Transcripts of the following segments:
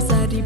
சரி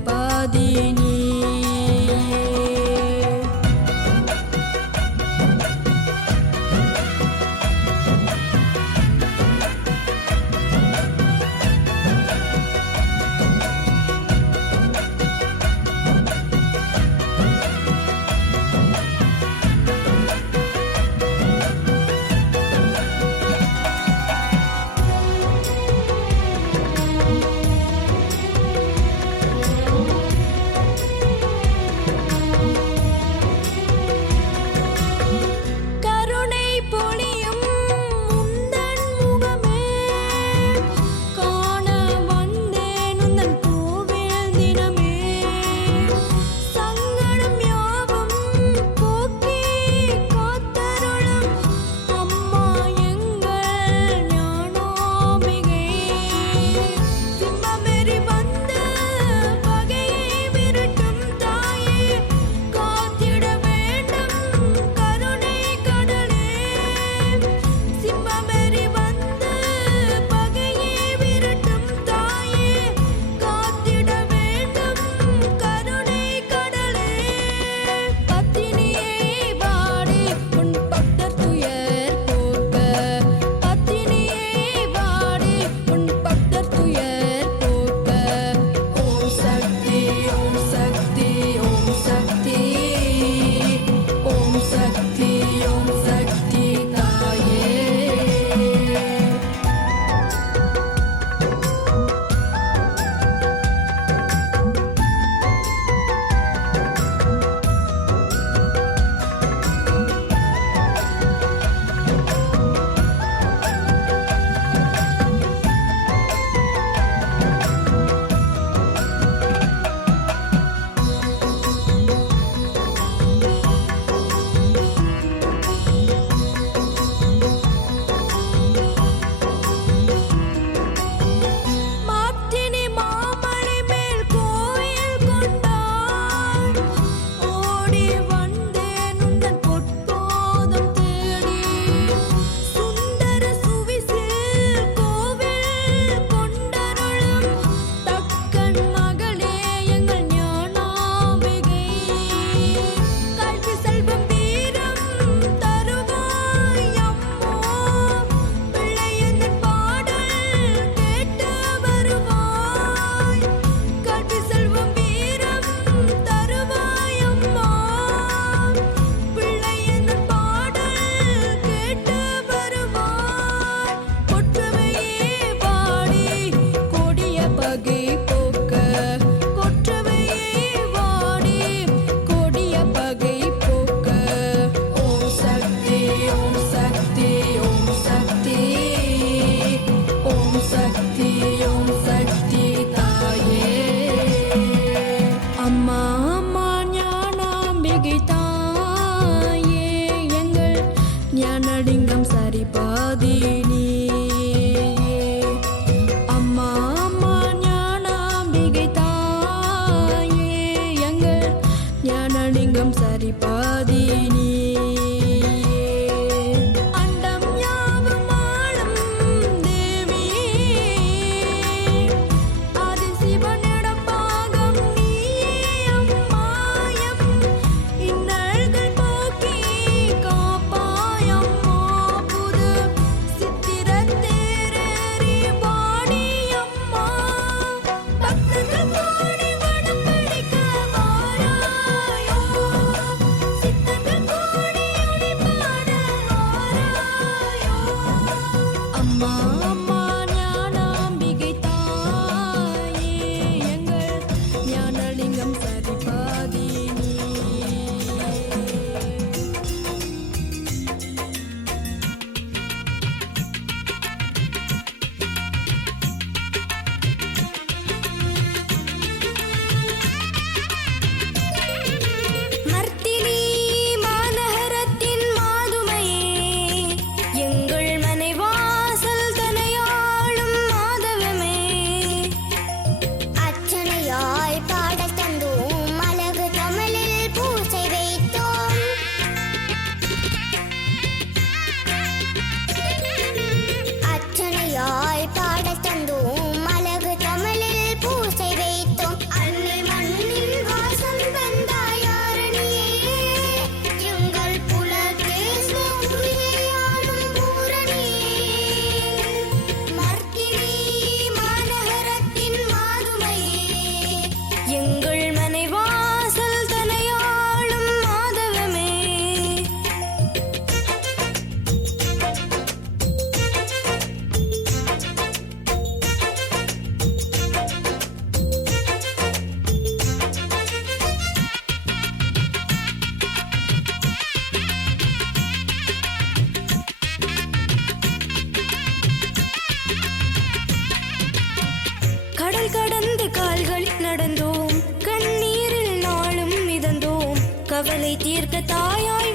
கவலை தீர்க்க தாயாய்